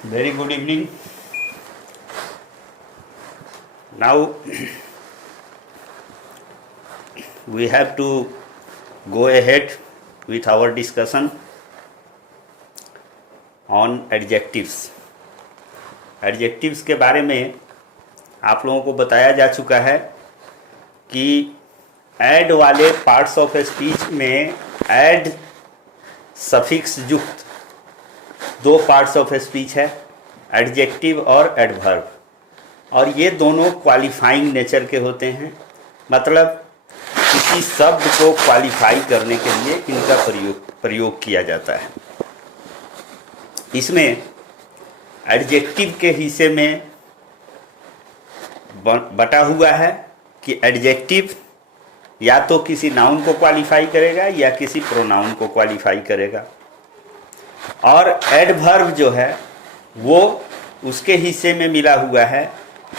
Very good evening. Now we have to go ahead with our discussion on adjectives. Adjectives के बारे में आप लोगों को बताया जा चुका है कि ऐड वाले पार्ट्स ऑफ स्पीच में ऐड सफिक्स युक्त दो पार्ट्स ऑफ स्पीच है, एडजेक्टिव और एडवर्ब, और ये दोनों क्वालिफाइंग नेचर के होते हैं। मतलब किसी शब्द को क्वालिफाई करने के लिए इनका प्रयोग किया जाता है। इसमें एडजेक्टिव के हिस्से में बटा हुआ है कि एडजेक्टिव या तो किसी नाउन को क्वालिफाई करेगा या किसी प्रोनाउन को क्वालिफाई करेगा, और एडवर्ब जो है वो उसके हिस्से में मिला हुआ है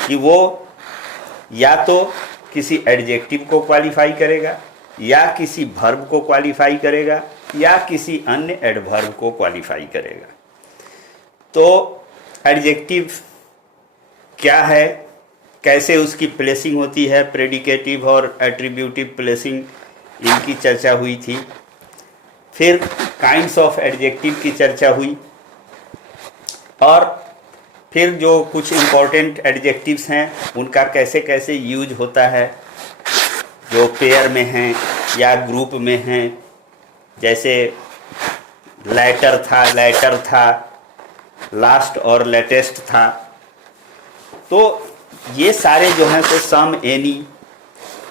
कि वो या तो किसी एडजेक्टिव को क्वालिफाई करेगा या किसी वर्ब को क्वालिफाई करेगा या किसी अन्य एडवर्ब को क्वालिफाई करेगा। तो एडजेक्टिव क्या है, कैसे उसकी प्लेसिंग होती है, प्रेडिकेटिव और एट्रीब्यूटिव प्लेसिंग, इनकी चर्चा हुई थी। फिर काइंड्स ऑफ एडजेक्टिव की चर्चा हुई, और फिर जो कुछ इम्पोर्टेंट एडजेक्टिव्स हैं उनका कैसे कैसे यूज होता है, जो पेयर में हैं या ग्रुप में हैं। जैसे लेटर था, लास्ट और लेटेस्ट था। तो ये सारे जो हैं तो सम, एनी,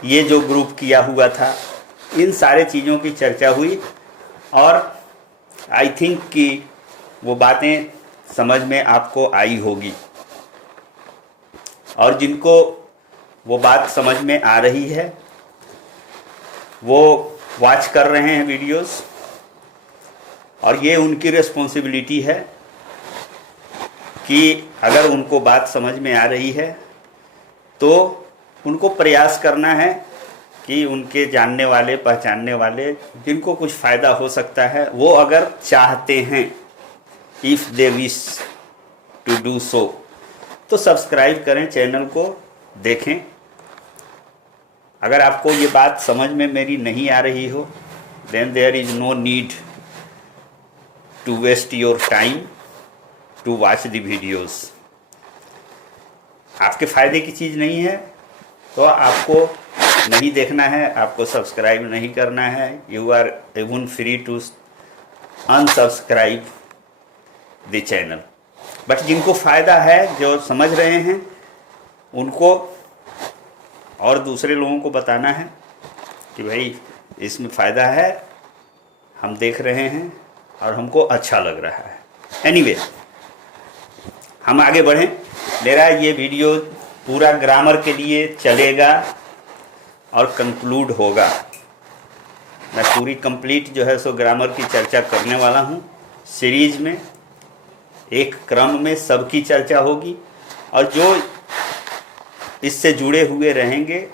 ये जो ग्रुप किया हुआ था, इन सारे चीज़ों की चर्चा हुई, और आई थिंक कि वो बातें समझ में आपको आई होगी। और जिनको वो बात समझ में आ रही है वो वॉच कर रहे हैं वीडियोस, और ये उनकी रिस्पॉन्सिबिलिटी है कि अगर उनको बात समझ में आ रही है तो उनको प्रयास करना है कि उनके जानने वाले, पहचानने वाले, जिनको कुछ फ़ायदा हो सकता है, वो अगर चाहते हैं, if they wish to do so, तो सब्सक्राइब करें, चैनल को देखें। अगर आपको ये बात समझ में मेरी नहीं आ रही हो, then there is no need to waste your time to watch the videos. आपके फ़ायदे की चीज़ नहीं है तो आपको नहीं देखना है, आपको सब्सक्राइब नहीं करना है। You are even free to unsubscribe the channel. But जिनको फ़ायदा है, जो समझ रहे हैं, उनको और दूसरे लोगों को बताना है कि भाई इसमें फ़ायदा है, हम देख रहे हैं और हमको अच्छा लग रहा है। एनीवे, हम आगे बढ़ें। मेरा ये वीडियो पूरा ग्रामर के लिए चलेगा और कंक्लूड होगा। मैं पूरी कंप्लीट जो है सो ग्रामर की चर्चा करने वाला हूँ। सीरीज में एक क्रम में सबकी चर्चा होगी, और जो इससे जुड़े हुए रहेंगे,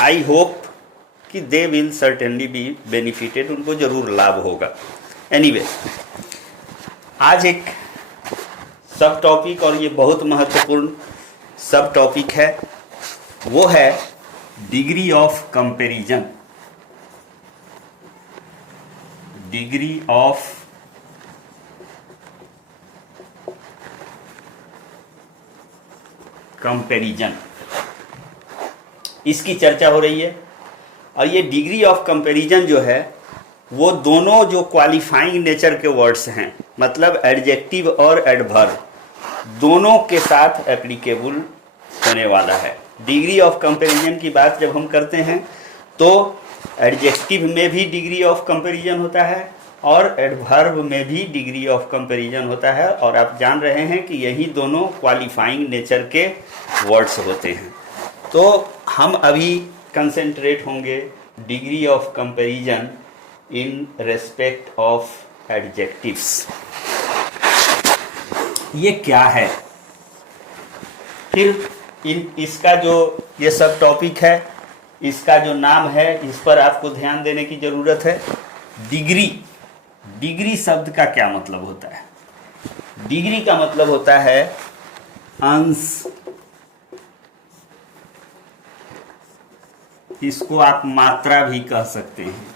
आई होप कि they will certainly be benefited, उनको ज़रूर लाभ होगा। एनीवे, आज एक सब टॉपिक, और ये बहुत महत्वपूर्ण सब टॉपिक है, वो है degree of comparison. Degree of comparison, इसकी चर्चा हो रही है। और ये डिग्री ऑफ कंपैरिजन जो है वो दोनों जो क्वालिफाइंग नेचर के वर्ड्स हैं, मतलब एडजेक्टिव और एडवर्ब, दोनों के साथ एप्लीकेबल होने वाला है। डिग्री ऑफ कंपैरिजन की बात जब हम करते हैं तो एडजेक्टिव में भी डिग्री ऑफ कंपैरिजन होता है और एडवर्ब में भी डिग्री ऑफ कंपैरिजन होता है, और आप जान रहे हैं कि यही दोनों क्वालिफाइंग नेचर के वर्ड्स होते हैं। तो हम अभी कंसंट्रेट होंगे degree of comparison in respect of adjectives. ये क्या है, फिर इसका जो ये सब टॉपिक है, इसका जो नाम है, इस पर आपको ध्यान देने की ज़रूरत है। डिग्री, डिग्री शब्द का क्या मतलब होता है? डिग्री का मतलब होता है अंश। इसको आप मात्रा भी कह सकते हैं।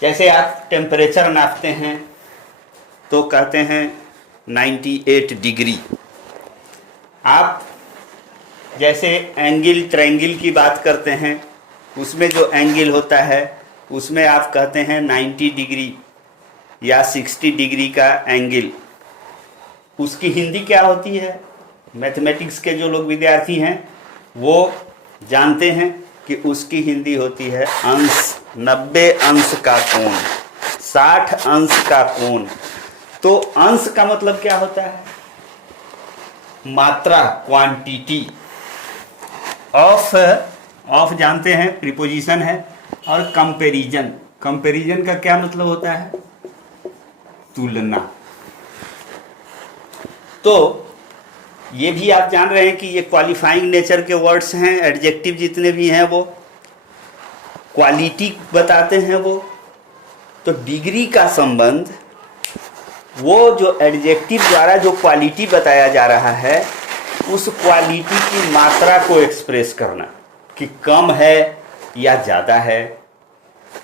जैसे आप टेम्परेचर नापते हैं तो कहते हैं 98 डिग्री। आप जैसे एंगल ट्रायंगल की बात करते हैं, उसमें जो एंगल होता है उसमें आप कहते हैं 90 डिग्री या 60 डिग्री का एंगल। उसकी हिंदी क्या होती है? मैथमेटिक्स के जो लोग विद्यार्थी हैं वो जानते हैं कि उसकी हिंदी होती है अंश। 90 अंश का कोण, 60 अंश का कोण। तो अंश का मतलब क्या होता है? मात्रा, क्वांटिटी। ऑफ जानते हैं प्रीपोजिशन है। और कंपैरिजन, कंपैरिजन का क्या मतलब होता है? तुलना। तो ये भी आप जान रहे हैं कि ये क्वालिफाइंग नेचर के वर्ड्स हैं। एडजेक्टिव जितने भी हैं वो क्वालिटी बताते हैं। वो तो डिग्री का संबंध, वो जो एडजेक्टिव द्वारा जो क्वालिटी बताया जा रहा है उस क्वालिटी की मात्रा को एक्सप्रेस करना, कि कम है या ज़्यादा है,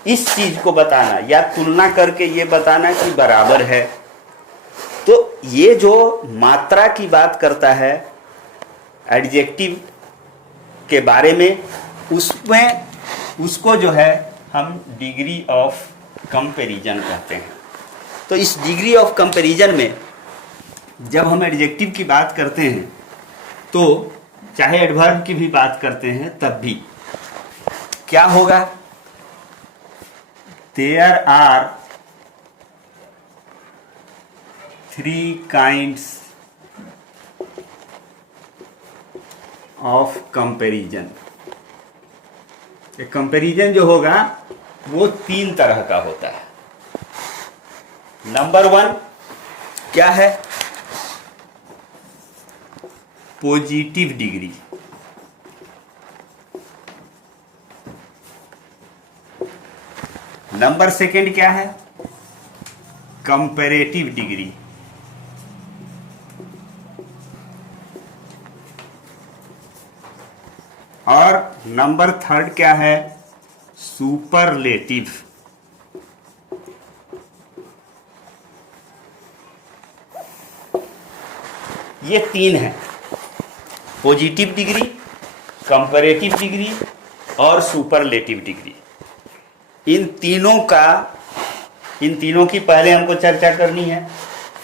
इस चीज़ को बताना, या तुलना करके ये बताना कि बराबर है। तो ये जो मात्रा की बात करता है एडजेक्टिव के बारे में, उसमें उसको जो है हम डिग्री ऑफ कंपैरिजन कहते हैं। तो इस डिग्री ऑफ कंपैरिजन में जब हम एडजेक्टिव की बात करते हैं तो चाहे एडवर्ब की भी बात करते हैं तब भी क्या होगा? There are 3 kinds of comparison. Comparison जो होगा वो 3 तरह का होता है। नंबर 1 क्या है? Positive degree. नंबर 2 क्या है? Comparative degree. और नंबर 3 क्या है? सुपरलेटिव। ये 3 है, पॉजिटिव डिग्री, कंपैरेटिव डिग्री और सुपरलेटिव डिग्री। इन तीनों की पहले हमको चर्चा करनी है।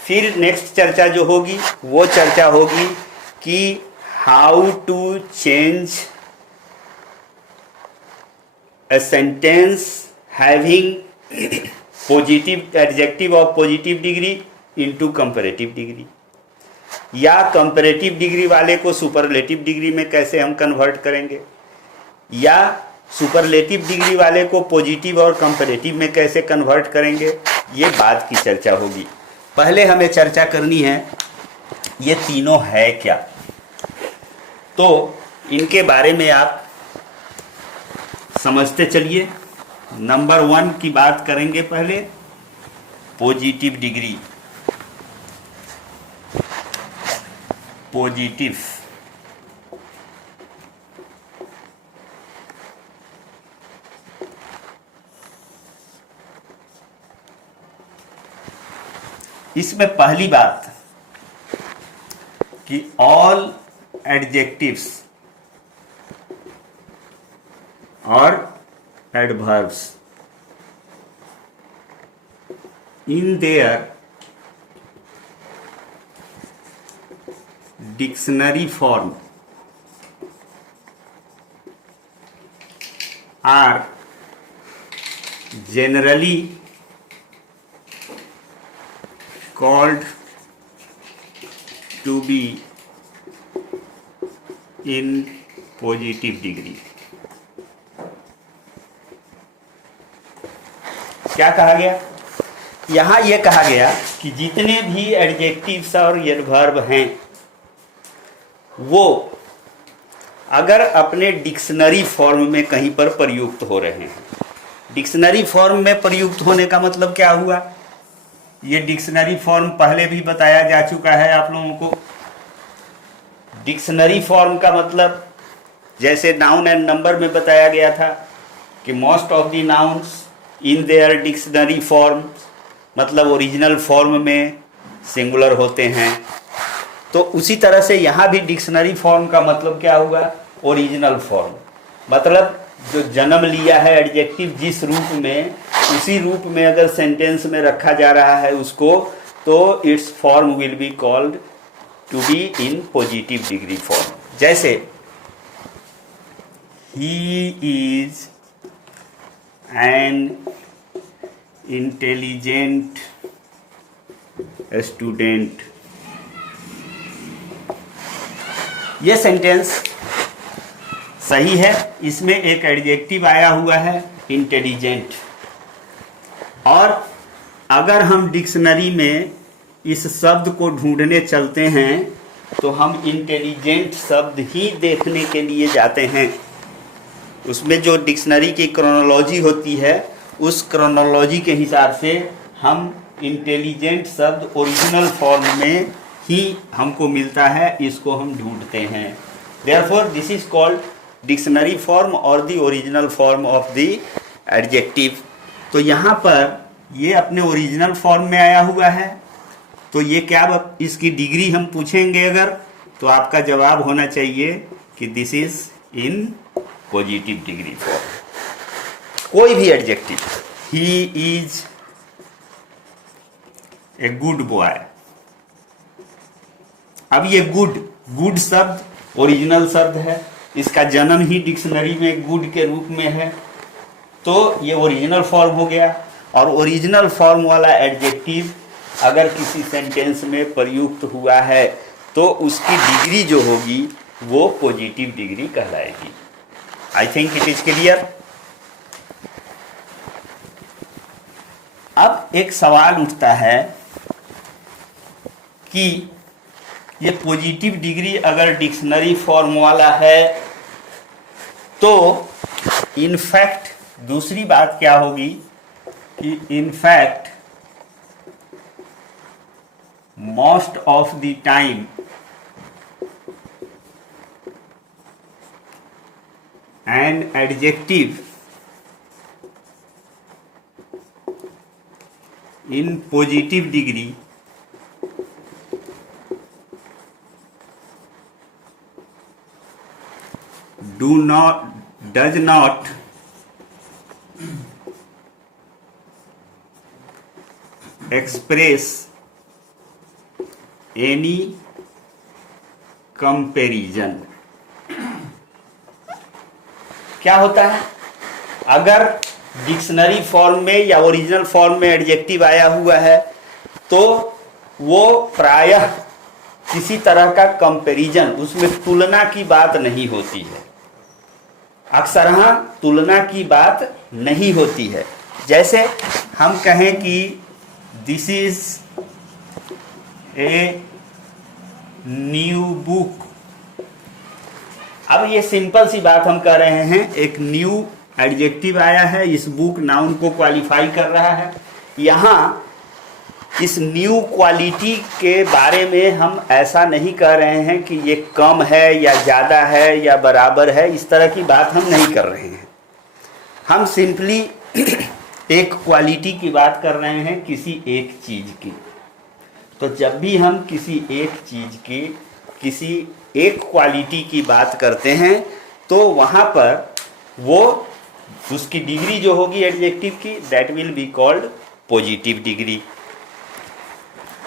फिर नेक्स्ट चर्चा जो होगी वो चर्चा होगी कि how to change a sentence having positive adjective of positive degree into comparative degree, या कंपैरेटिव डिग्री वाले को सुपरलेटिव डिग्री में कैसे हम कन्वर्ट करेंगे, या सुपरलेटिव डिग्री वाले को पॉजिटिव और कंपैरेटिव में कैसे कन्वर्ट करेंगे, ये बाद की चर्चा होगी। पहले हमें चर्चा करनी है ये तीनों है क्या। तो इनके बारे में आप समझते चलिए। नंबर 1 की बात करेंगे पहले, पॉजिटिव डिग्री। पॉजिटिव इसमें पहली बात कि ऑल एडजेक्टिव्स और adverbs in their dictionary form are generally called to be in positive degree। क्या कहा गया? यहाँ ये कहा गया कि जितने भी एडजेक्टिव्स और एडवर्ब हैं वो अगर अपने डिक्शनरी फॉर्म में कहीं पर प्रयुक्त हो रहे हैं। डिक्शनरी फॉर्म में प्रयुक्त होने का मतलब क्या हुआ? ये डिक्शनरी फॉर्म पहले भी बताया जा चुका है आप लोगों को। डिक्शनरी फॉर्म का मतलब जैसे नाउन एंड नंबर में बताया गया था कि most of the nouns in their dictionary form, मतलब ओरिजिनल फॉर्म में सिंगुलर होते हैं। तो उसी तरह से यहाँ भी डिक्शनरी फॉर्म का मतलब क्या हुआ? ओरिजिनल फॉर्म, मतलब जो जन्म लिया है एडजेक्टिव जिस रूप में, उसी रूप में अगर सेंटेंस में रखा जा रहा है उसको, तो it's form will be called to be in positive degree form. जैसे he is an intelligent student, ये सेंटेंस सही है, इसमें एक एडजेक्टिव आया हुआ है इंटेलिजेंट। और अगर हम डिक्शनरी में इस शब्द को ढूंढने चलते हैं तो हम इंटेलिजेंट शब्द ही देखने के लिए जाते हैं। उसमें जो डिक्शनरी की क्रोनोलॉजी होती है, उस क्रोनोलॉजी के हिसाब से हम इंटेलिजेंट शब्द ओरिजिनल फॉर्म में ही हमको मिलता है, इसको हम ढूंढते हैं। Therefore this is called dictionary form और the original form of the adjective. तो यहाँ पर ये अपने ओरिजिनल फॉर्म में आया हुआ है, तो ये क्या इसकी डिग्री हम पूछेंगे अगर, तो आपका जवाब होना चाहिए कि this is in positive degree form. कोई भी adjective, he is a good boy. अब ये गुड शब्द ओरिजिनल शब्द है, इसका जन्म ही डिक्शनरी में गुड के रूप में है, तो ये ओरिजिनल फॉर्म हो गया। और ओरिजिनल फॉर्म वाला एडजेक्टिव अगर किसी सेंटेंस में प्रयुक्त हुआ है तो उसकी डिग्री जो होगी वो पॉजिटिव डिग्री कहलाएगी। I think it is clear. अब एक सवाल उठता है कि ये पॉजिटिव डिग्री अगर डिक्शनरी फॉर्म वाला है तो इनफैक्ट दूसरी बात क्या होगी कि in fact most of the time an adjective in positive degree does not express any comparison। क्या होता है? अगर डिक्शनरी फॉर्म में या ओरिजिनल फॉर्म में एडजेक्टिव आया हुआ है तो वो प्रायः किसी तरह का कंपैरिजन, उसमें तुलना की बात नहीं होती है। अक्सर तुलना की बात नहीं होती है। जैसे हम कहें कि this is a new book. अब ये सिंपल सी बात हम कह रहे हैं, एक न्यू एडजेक्टिव आया है, इस बुक नाउन को क्वालिफाई कर रहा है। यहाँ इस न्यू क्वालिटी के बारे में हम ऐसा नहीं कह रहे हैं कि ये कम है या ज़्यादा है या बराबर है, इस तरह की बात हम नहीं कर रहे हैं। हम सिंपली एक क्वालिटी की बात कर रहे हैं किसी एक चीज़ की। तो जब भी हम किसी एक चीज़ की, किसी एक क्वालिटी की बात करते हैं तो वहाँ पर वो उसकी डिग्री जो होगी एडजेक्टिव की, that will be called positive degree.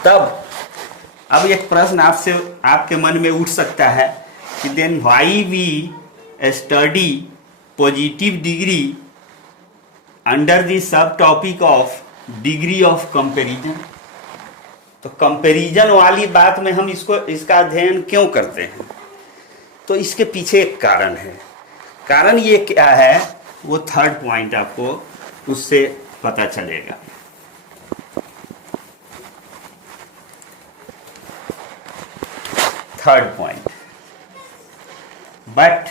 तब अब एक प्रश्न आपके मन में उठ सकता है कि then why we study positive degree under the sub topic of degree of comparison. तो कंपैरिजन वाली बात में हम इसका अध्ययन क्यों करते हैं? तो इसके पीछे एक कारण है। कारण ये क्या है, वो थर्ड पॉइंट आपको उससे पता चलेगा। Third point, but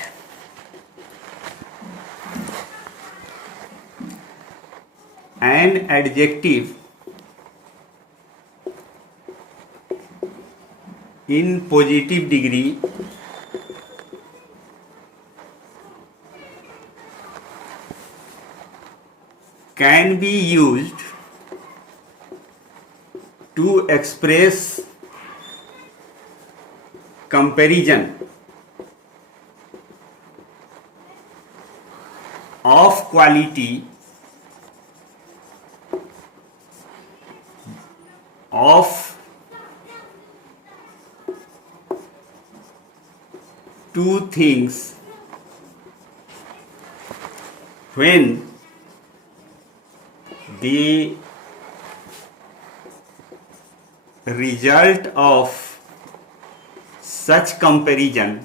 an adjective in positive degree can be used to express comparison of quality of two things when the result of such comparison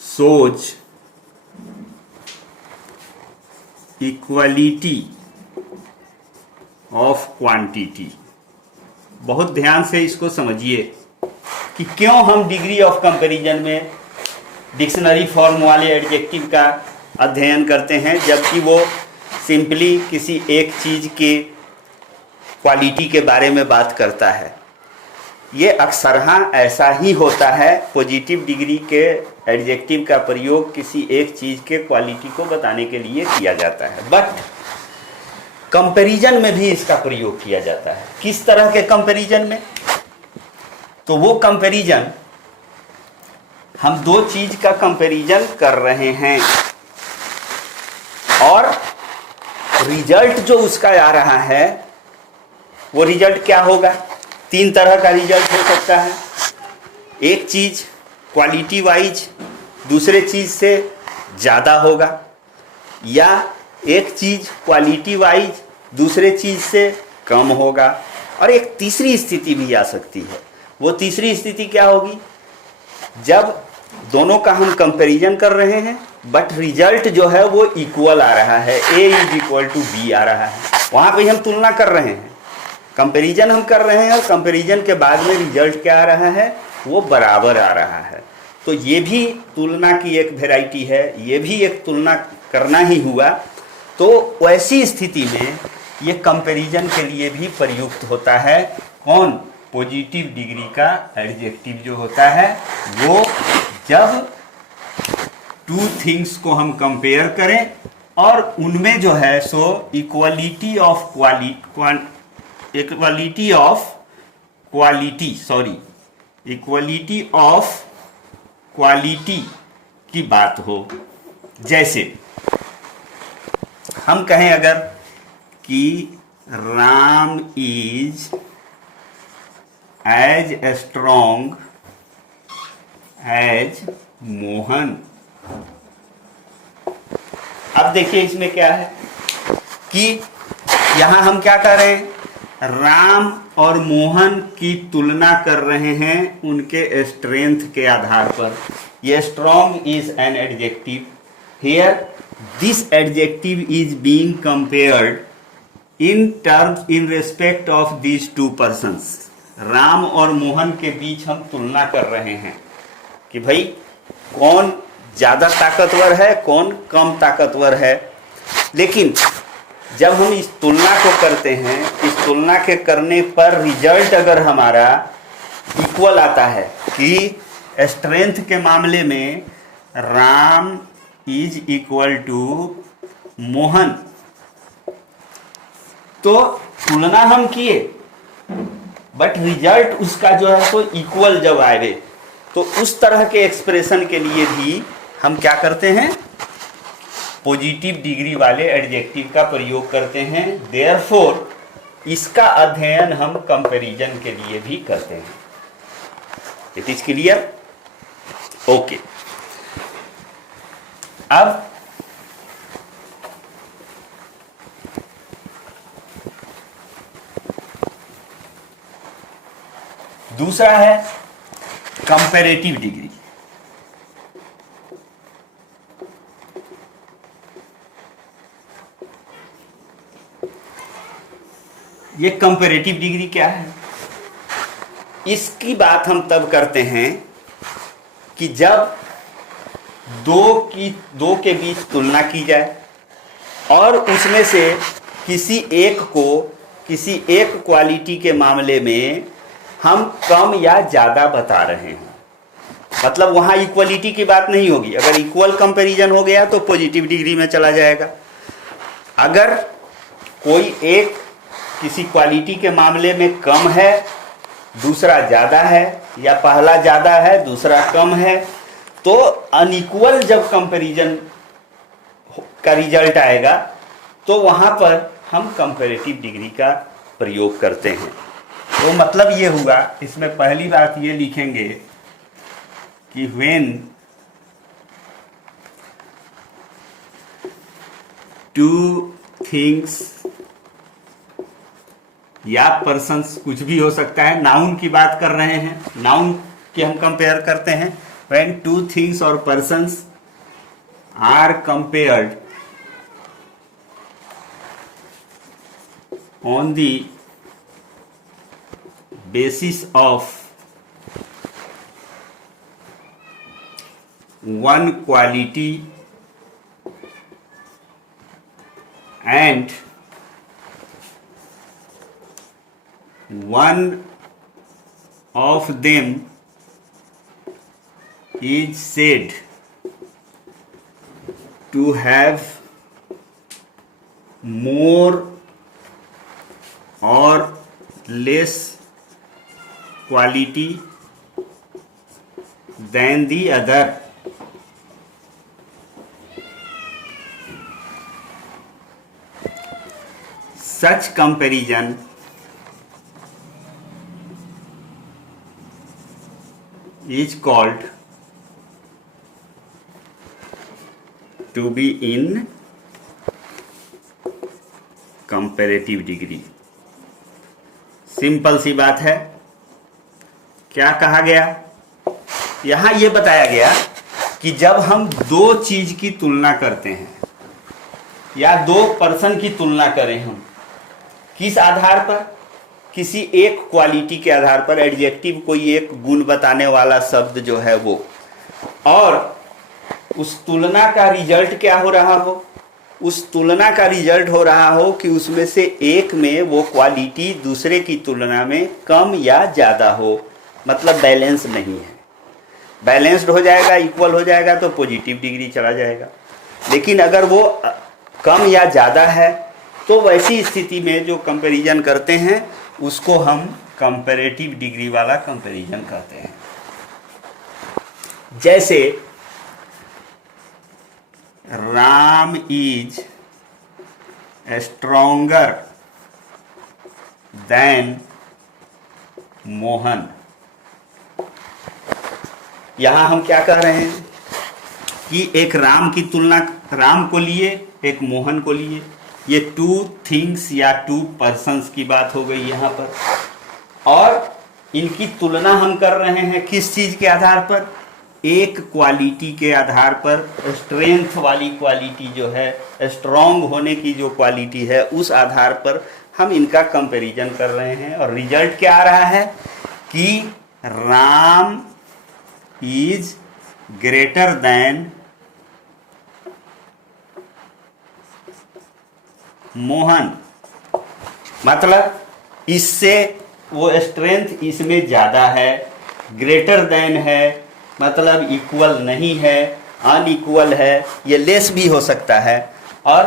shows equality of quantity. बहुत ध्यान से इसको समझिए कि क्यों हम डिग्री ऑफ कंपैरिजन में dictionary form वाले एडजेक्टिव का अध्ययन करते हैं, जबकि वो सिंपली किसी एक चीज़ के क्वालिटी के बारे में बात करता है। ये अक्सरहां ऐसा ही होता है, पॉजिटिव डिग्री के एडजेक्टिव का प्रयोग किसी एक चीज़ के क्वालिटी को बताने के लिए किया जाता है, बट कंपैरिजन में भी इसका प्रयोग किया जाता है। किस तरह के कंपैरिजन में? तो वो कंपैरिजन, हम दो चीज का कंपैरिजन कर रहे हैं और रिजल्ट जो उसका आ रहा है वो रिजल्ट क्या होगा? तीन तरह का रिजल्ट हो सकता है। एक चीज क्वालिटी वाइज दूसरे चीज से ज़्यादा होगा, या एक चीज क्वालिटी वाइज दूसरे चीज से कम होगा, और एक तीसरी स्थिति भी आ सकती है। वो तीसरी स्थिति क्या होगी? जब दोनों का हम कंपैरिजन कर रहे हैं बट रिजल्ट जो है वो इक्वल आ रहा है, A is equal to B आ रहा है। वहाँ पे हम तुलना कर रहे हैं, कंपैरिजन हम कर रहे हैं, और कंपैरिजन के बाद में रिजल्ट क्या आ रहा है? वो बराबर आ रहा है। तो ये भी तुलना की एक वैरायटी है, ये भी एक तुलना करना ही हुआ। तो वैसी स्थिति में ये कंपैरिजन के लिए भी प्रयुक्त होता है। कौन? पॉजिटिव डिग्री का एडजेक्टिव जो होता है वो जब टू थिंग्स को हम कंपेयर करें और उनमें जो है सो इक्वलिटी ऑफ क्वालिटी की बात हो। जैसे हम कहें अगर कि Ram is as strong as Mohan. अब देखिए इसमें क्या है कि यहां हम क्या कर रहे हैं? राम और मोहन की तुलना कर रहे हैं उनके स्ट्रेंथ के आधार पर। ये strong is an adjective, here this adjective is being compared in terms in respect of these two persons. Ram और मोहन के बीच हम तुलना कर रहे हैं कि भाई कौन ज़्यादा ताकतवर है, कौन कम ताकतवर है। लेकिन जब हम इस तुलना को करते हैं, इस तुलना के करने पर रिजल्ट अगर हमारा इक्वल आता है कि स्ट्रेंथ के मामले में Ram is equal to Mohan, तो तुलना हम किए बट रिजल्ट उसका जो है तो इक्वल जब आए, तो उस तरह के एक्सप्रेशन के लिए भी हम क्या करते हैं? पॉजिटिव डिग्री वाले एडजेक्टिव का प्रयोग करते हैं। देयरफॉर इसका अध्ययन हम कंपैरिजन के लिए भी करते हैं। It is clear? ओके। अब दूसरा है कंपैरेटिव डिग्री। ये कंपैरेटिव डिग्री क्या है? इसकी बात हम तब करते हैं कि जब दो के बीच तुलना की जाए, और उसमें से किसी एक क्वालिटी के मामले में हम कम या ज़्यादा बता रहे हैं। मतलब वहाँ इक्वलिटी की बात नहीं होगी। अगर इक्वल कंपैरिजन हो गया तो पॉजिटिव डिग्री में चला जाएगा। अगर कोई एक किसी क्वालिटी के मामले में कम है, दूसरा ज़्यादा है, या पहला ज़्यादा है दूसरा कम है, तो अनइक्वल जब कंपैरिजन का रिजल्ट आएगा तो वहाँ पर हम कंपैरेटिव डिग्री का प्रयोग करते हैं। तो मतलब ये हुआ, इसमें पहली बात ये लिखेंगे कि व्हेन टू थिंग्स या पर्सन्स, कुछ भी हो सकता है, नाउन की बात कर रहे हैं, नाउन की हम कंपेयर करते हैं। व्हेन टू थिंग्स और persons are compared on the basis of one quality and one of them is said to have more or less quality than the other, such comparison is called to be in comparative degree। Simple सी बात है। क्या कहा गया? यहां यह बताया गया कि जब हम दो चीज की तुलना करते हैं या दो पर्सन की तुलना करें, हम किस आधार पर? किसी एक क्वालिटी के आधार पर, एडजेक्टिव कोई एक गुण बताने वाला शब्द जो है वो, और उस तुलना का रिजल्ट क्या हो रहा हो? उस तुलना का रिजल्ट हो रहा हो कि उसमें से एक में वो क्वालिटी दूसरे की तुलना में कम या ज़्यादा हो, मतलब बैलेंस नहीं है। बैलेंस्ड हो जाएगा, इक्वल हो जाएगा तो पॉजिटिव डिग्री चला जाएगा। लेकिन अगर वो कम या ज़्यादा है तो वैसी स्थिति में जो कंपैरिजन करते हैं उसको हम कंपैरेटिव डिग्री वाला कंपैरिजन कहते हैं। जैसे Ram is stronger then Mohan. यहां हम क्या कह रहे हैं कि एक राम की तुलना, राम को लिए, एक मोहन को लिए। ये टू थिंग्स या टू पर्सन्स की बात हो गई यहां पर, और इनकी तुलना हम कर रहे हैं किस चीज के आधार पर? एक क्वालिटी के आधार पर। स्ट्रेंथ वाली क्वालिटी जो है, स्ट्रांग होने की जो क्वालिटी है, उस आधार पर हम इनका कंपैरिजन कर रहे हैं। और रिजल्ट क्या आ रहा है कि Ram is greater than Mohan. मतलब इससे वो स्ट्रेंथ इसमें ज़्यादा है, ग्रेटर देन है, मतलब इक्वल नहीं है, अनइक्वल है। ये लेस भी हो सकता है और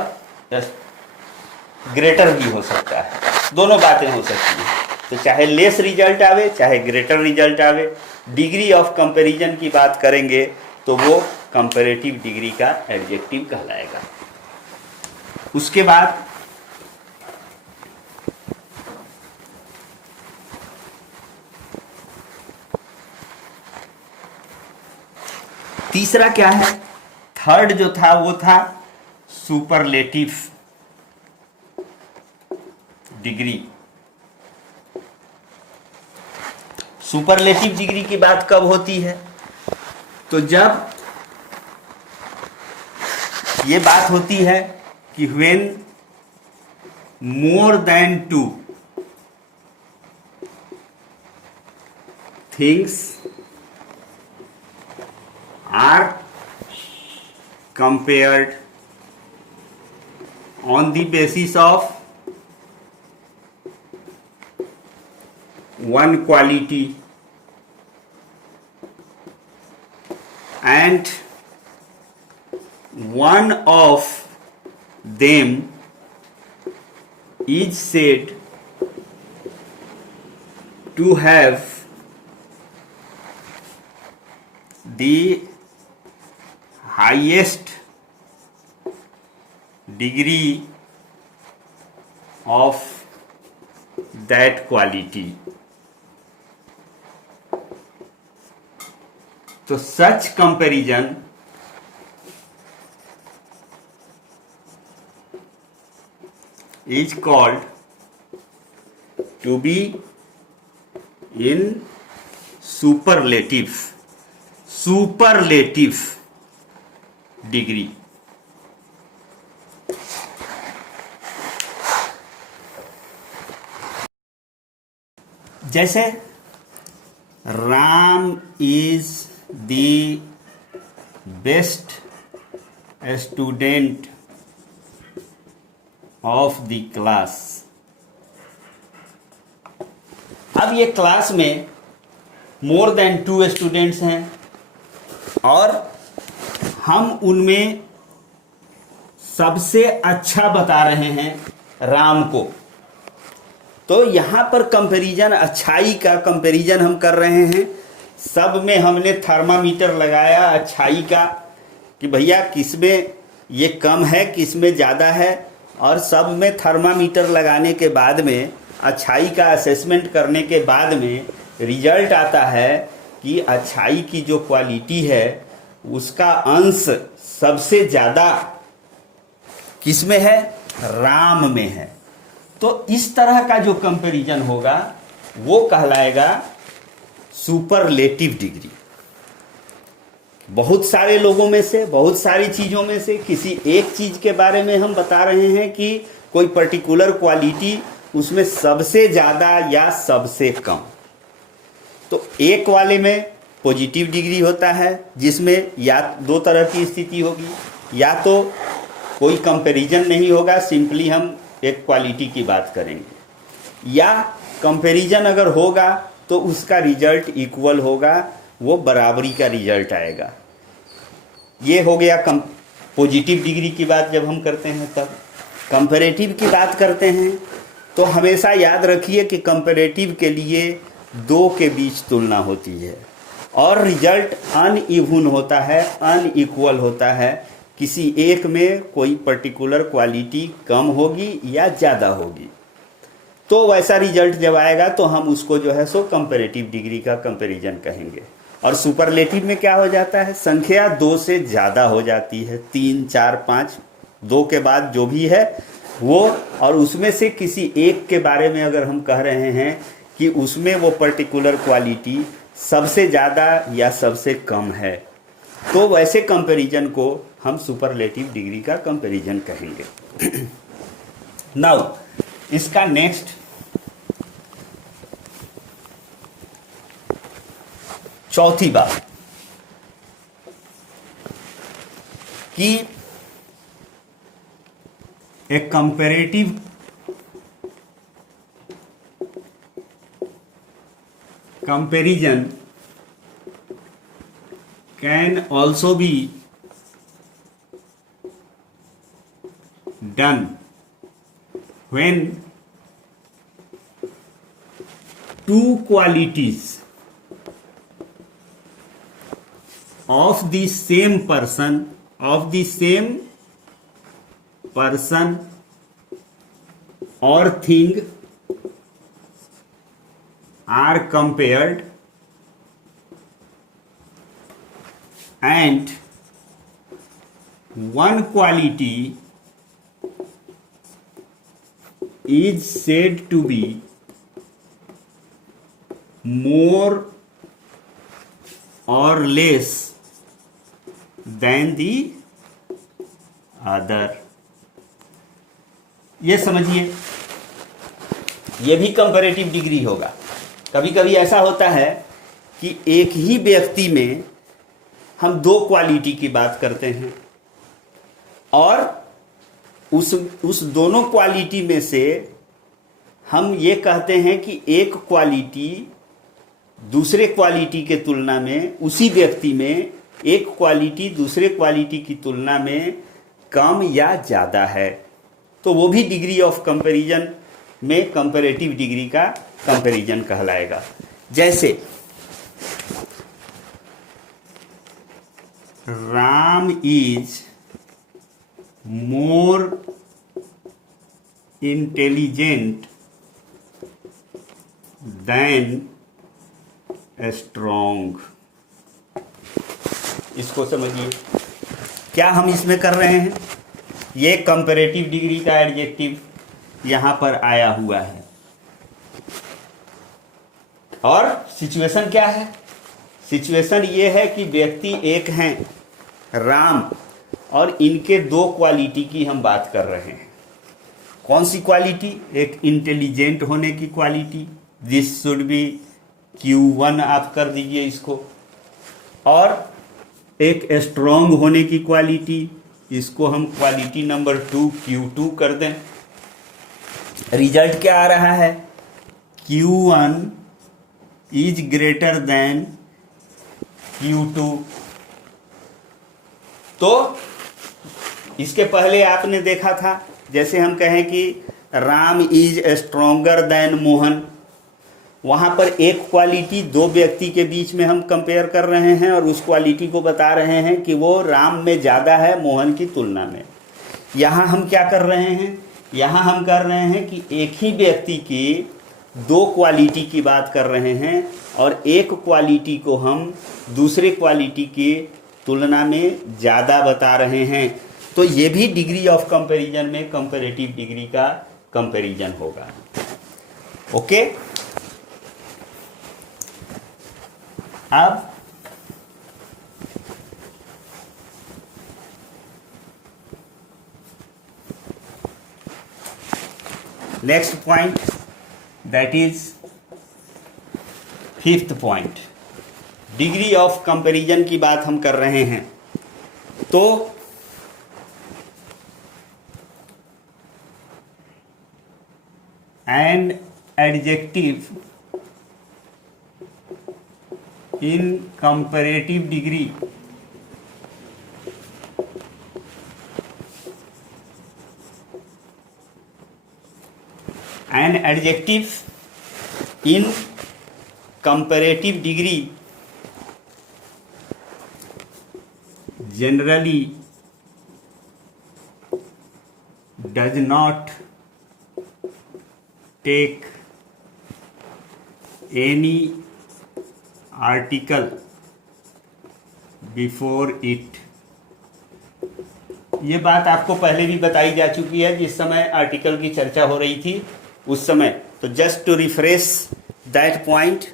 ग्रेटर भी हो सकता है, दोनों बातें हो सकती हैं। तो चाहे लेस रिजल्ट आवे चाहे ग्रेटर रिजल्ट आवे, डिग्री ऑफ कंपैरिजन की बात करेंगे तो वो कंपैरेटिव डिग्री का एडजेक्टिव कहलाएगा। उसके बाद तीसरा क्या है? थर्ड जो था वो था सुपरलेटिव डिग्री। सुपरलेटिव डिग्री की बात कब होती है? तो जब ये बात होती है कि when more than two things are compared on the basis of one quality and one of them is said to have the highest degree of that quality. तो such comparison is called to be in superlative degree. जैसे Ram is the best student of the class. अब ये class में more than 2 students हैं और हम उनमें सबसे अच्छा बता रहे हैं राम को। तो यहाँ पर कंपैरिजन, अच्छाई का कंपैरिजन हम कर रहे हैं। सब में हमने थर्मामीटर लगाया अच्छाई का कि भैया किस में ये कम है किस में ज़्यादा है, और सब में थर्मामीटर लगाने के बाद में अच्छाई का असेसमेंट करने के बाद में रिजल्ट आता है कि अच्छाई की जो क्वालिटी है उसका अंश सबसे ज़्यादा किस में है, राम में है। तो इस तरह का जो कंपैरिजन होगा वो कहलाएगा सुपरलेटिव डिग्री। बहुत सारे लोगों में से, बहुत सारी चीज़ों में से किसी एक चीज़ के बारे में हम बता रहे हैं कि कोई पर्टिकुलर क्वालिटी उसमें सबसे ज़्यादा या सबसे कम। तो एक वाले में पॉजिटिव डिग्री होता है जिसमें या 2 तरह की स्थिति होगी, या तो कोई कंपैरिजन नहीं होगा, सिंपली हम एक क्वालिटी की बात करेंगे, या कंपैरिजन अगर होगा तो उसका रिजल्ट इक्वल होगा, वो बराबरी का रिजल्ट आएगा। ये हो गया पॉजिटिव डिग्री की बात जब हम करते हैं। तब कंपैरेटिव की बात करते हैं तो हमेशा याद रखिए कि कंपैरेटिव के लिए 2 के बीच तुलना होती है और रिजल्ट अनइवन होता है, अनइक्वल होता है। किसी एक में कोई पर्टिकुलर क्वालिटी कम होगी या ज़्यादा होगी, तो वैसा रिजल्ट जब आएगा तो हम उसको जो है सो कंपैरेटिव डिग्री का कंपैरिजन कहेंगे। और सुपरलेटिव में क्या हो जाता है, संख्या 2 से ज़्यादा हो जाती है, 3, 4, 5, 2 के बाद जो भी है वो, और उसमें से किसी एक के बारे में अगर हम कह रहे हैं कि उसमें वो पर्टिकुलर क्वालिटी सबसे ज़्यादा या सबसे कम है, तो वैसे कंपैरिजन को हम सुपरलेटिव डिग्री का कंपैरिजन कहेंगे। नाउ इसका नेक्स्ट चौथी बात कि a comparative comparison can also be done when 2 qualities of the same person or thing are compared and one quality is said to be more or less than the other। ये समझिए, ये भी comparative degree होगा। कभी कभी ऐसा होता है कि एक ही व्यक्ति में हम 2 क्वालिटी की बात करते हैं और उस दोनों क्वालिटी में से हम ये कहते हैं कि एक क्वालिटी दूसरे क्वालिटी के तुलना में, उसी व्यक्ति में एक क्वालिटी दूसरे क्वालिटी की तुलना में कम या ज़्यादा है, तो वो भी डिग्री ऑफ कंपैरिजन में कंपैरेटिव डिग्री का कंपैरिजन कहलाएगा। जैसे Ram is more intelligent then strong. इसको समझिए, क्या हम इसमें कर रहे हैं, ये कंपैरेटिव डिग्री का एडजेक्टिव यहां पर आया हुआ है, और सिचुएशन क्या है, सिचुएशन ये है कि व्यक्ति एक हैं राम, और इनके दो क्वालिटी की हम बात कर रहे हैं। कौन सी क्वालिटी, एक इंटेलिजेंट होने की quality, this should be Q1 आप कर दीजिए इसको, और एक स्ट्रॉन्ग होने की क्वालिटी, इसको हम क्वालिटी नंबर 2 Q2 कर दें। रिजल्ट क्या आ रहा है, Q1 is greater than Q2। तो इसके पहले आपने देखा था, जैसे हम कहें कि Ram is stronger then Mohan, वहाँ पर एक क्वालिटी दो व्यक्ति के बीच में हम कंपेयर कर रहे हैं और उस क्वालिटी को बता रहे हैं कि वो राम में ज़्यादा है मोहन की तुलना में। यहाँ हम क्या कर रहे हैं, यहाँ हम कर रहे हैं कि एक ही व्यक्ति की दो क्वालिटी की बात कर रहे हैं और एक क्वालिटी को हम दूसरे क्वालिटी की तुलना में ज़्यादा बता रहे हैं, तो ये भी डिग्री ऑफ कंपैरिजन में कंपैरेटिव डिग्री का कंपैरिजन होगा। ओके, अब next point, that is fifth point, degree of comparison की बात हम कर रहे हैं। तो an adjective in comparative degree an adjective in comparative degree generally does not take any article before it. ये बात आपको पहले भी बताई जा चुकी है जिस समय आर्टिकल की चर्चा हो रही थी उस समय। तो just to refresh that point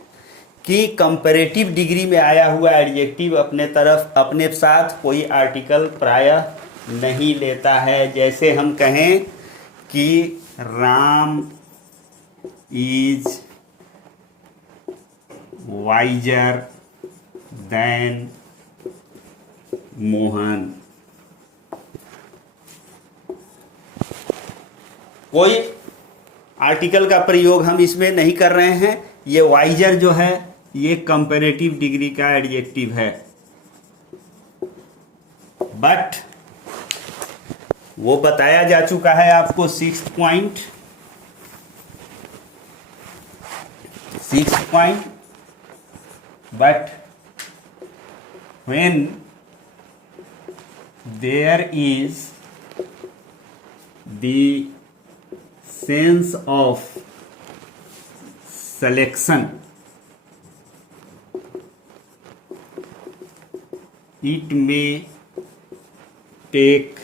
कि कंपैरेटिव डिग्री में आया हुआ एडजेक्टिव अपने साथ कोई आर्टिकल प्रायः नहीं लेता है। जैसे हम कहें कि Ram is wiser than Mohan, कोई आर्टिकल का प्रयोग हम इसमें नहीं कर रहे हैं। ये वाइजर जो है ये कंपैरेटिव डिग्री का एडजेक्टिव है, बट वो बताया जा चुका है आपको sixth point. But when there is the sense of selection, it may take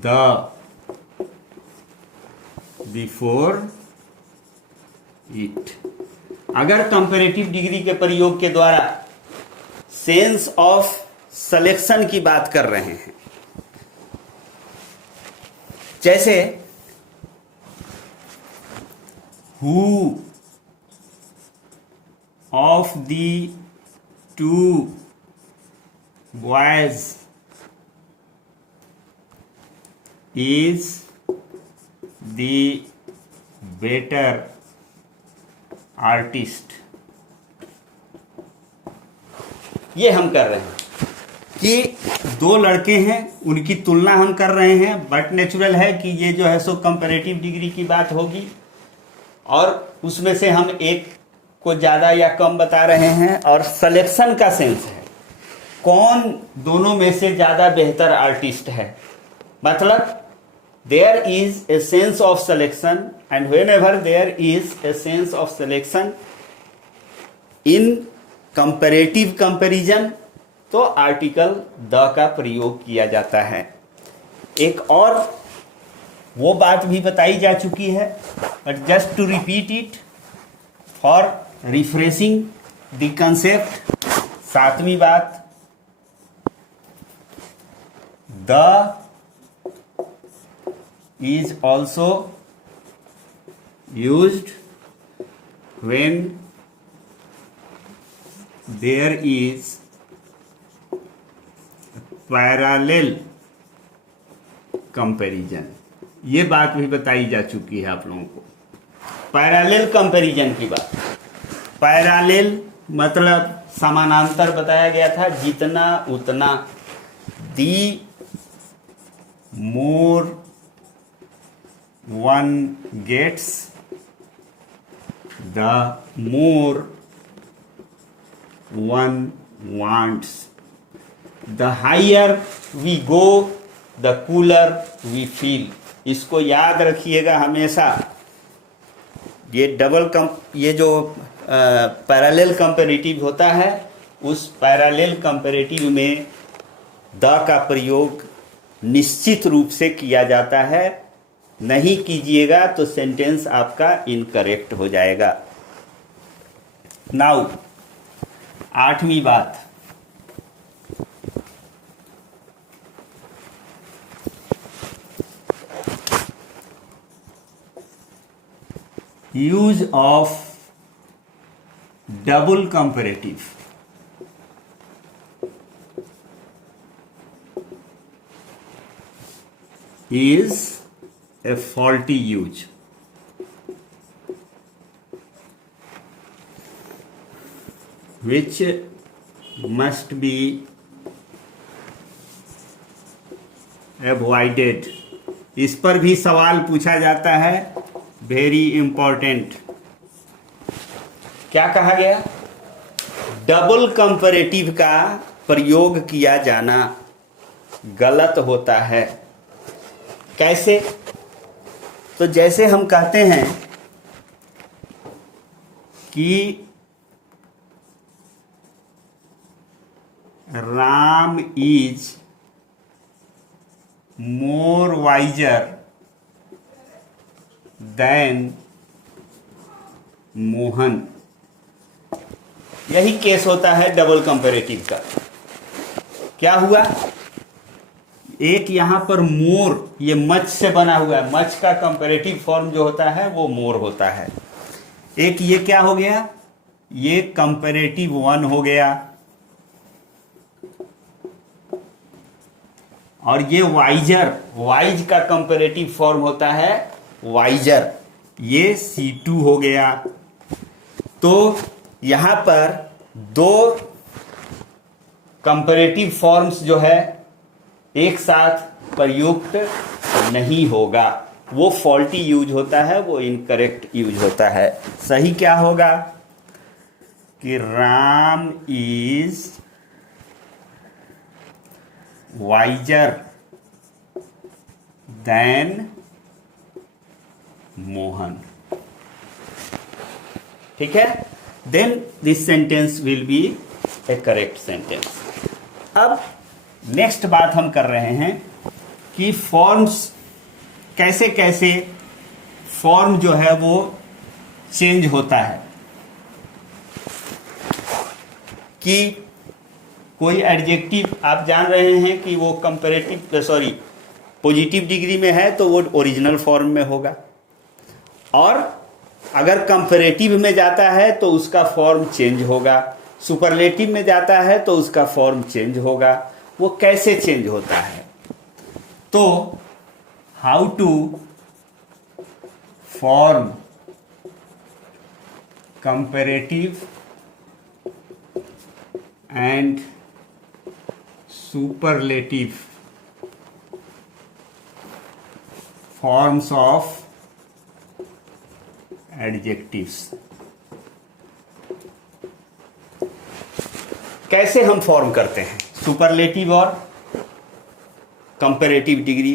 the before it। अगर कंपैरेटिव डिग्री के प्रयोग के द्वारा सेंस ऑफ सिलेक्शन की बात कर रहे हैं, जैसे who of the two boys is the better artist. ये हम कर रहे हैं कि दो लड़के हैं, उनकी तुलना हम कर रहे हैं, बट नेचुरल है कि ये जो है सो कंपैरेटिव डिग्री की बात होगी और उसमें से हम एक को ज़्यादा या कम बता रहे हैं। और सिलेक्शन का सेंस है, कौन दोनों में से ज़्यादा बेहतर आर्टिस्ट है। मतलब there is a sense of selection, and whenever there is a sense of selection in comparative comparison, तो आर्टिकल द का प्रयोग किया जाता है। एक और वो बात भी बताई जा चुकी है, but just to repeat it for refreshing the concept. सातवीं बात, the is also used when there is parallel comparison। ये बात भी बताई जा चुकी है आप लोगों को। पैरेलल कंपैरिजन की बात, पैरेलल मतलब समानांतर बताया गया था, जितना उतना। दी मोर one gets, the more one wants, the higher we go, the cooler we feel। इसको याद रखिएगा हमेशा। ये जो पैरेलल कंपैरेटिव होता है, उस पैरेलल कंपैरेटिव में द का प्रयोग निश्चित रूप से किया जाता है। नहीं कीजिएगा तो सेंटेंस आपका इनकरेक्ट हो जाएगा। नाउ आठवीं बात, use of double comparative. Is a faulty use। which must be avoided। इस पर भी सवाल पूछा जाता है, वेरी इंपॉर्टेंट। क्या कहा गया? डबल कंपैरेटिव का प्रयोग किया जाना गलत होता है। कैसे? तो जैसे हम कहते हैं कि Ram is more visor than Mohan. यही केस होता है डबल कंपैरेटिव का। क्या हुआ? एक यहां पर मोर, ये मच से बना हुआ है, मच का कंपैरेटिव फॉर्म जो होता है वो मोर होता है। एक ये क्या हो गया? ये कंपैरेटिव वन हो गया, और ये वाइजर, वाइज का कंपैरेटिव फॉर्म होता है वाइजर, ये C2 हो गया। तो यहां पर दो कंपैरेटिव फॉर्म्स जो है एक साथ प्रयुक्त नहीं होगा, वो फॉल्टी यूज होता है, वो इनकरेक्ट यूज होता है। सही क्या होगा कि Ram is wiser than Mohan. ठीक है, then this sentence will be a correct sentence. अब नेक्स्ट बात हम कर रहे हैं कि फॉर्म्स कैसे कैसे फॉर्म जो है वो चेंज होता है। कि कोई एडजेक्टिव आप जान रहे हैं कि वो कंपैरेटिव पॉजिटिव डिग्री में है तो वो ओरिजिनल फॉर्म में होगा, और अगर कंपैरेटिव में जाता है तो उसका फॉर्म चेंज होगा, सुपरलेटिव में जाता है तो उसका फॉर्म चेंज होगा। वो कैसे चेंज होता है? तो how to form comparative and superlative forms of adjectives। कैसे हम फॉर्म करते हैं सुपरलेटिव और कंपैरेटिव डिग्री,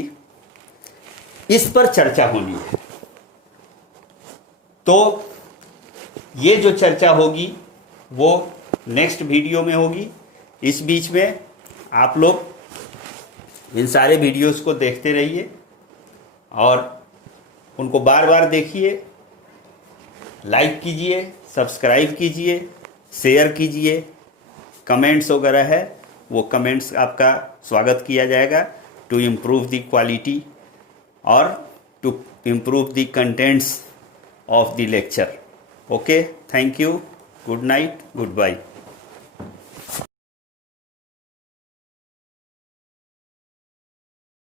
इस पर चर्चा होनी है। तो ये जो चर्चा होगी वो नेक्स्ट वीडियो में होगी। इस बीच में आप लोग इन सारे वीडियोस को देखते रहिए और उनको बार बार देखिए, लाइक कीजिए, सब्सक्राइब कीजिए, शेयर कीजिए, कमेंट्स वगैरह है वो कमेंट्स आपका स्वागत किया जाएगा टू इम्प्रूव द क्वालिटी और to improve the contents of the lecture. Okay, thank you, good night, good bye.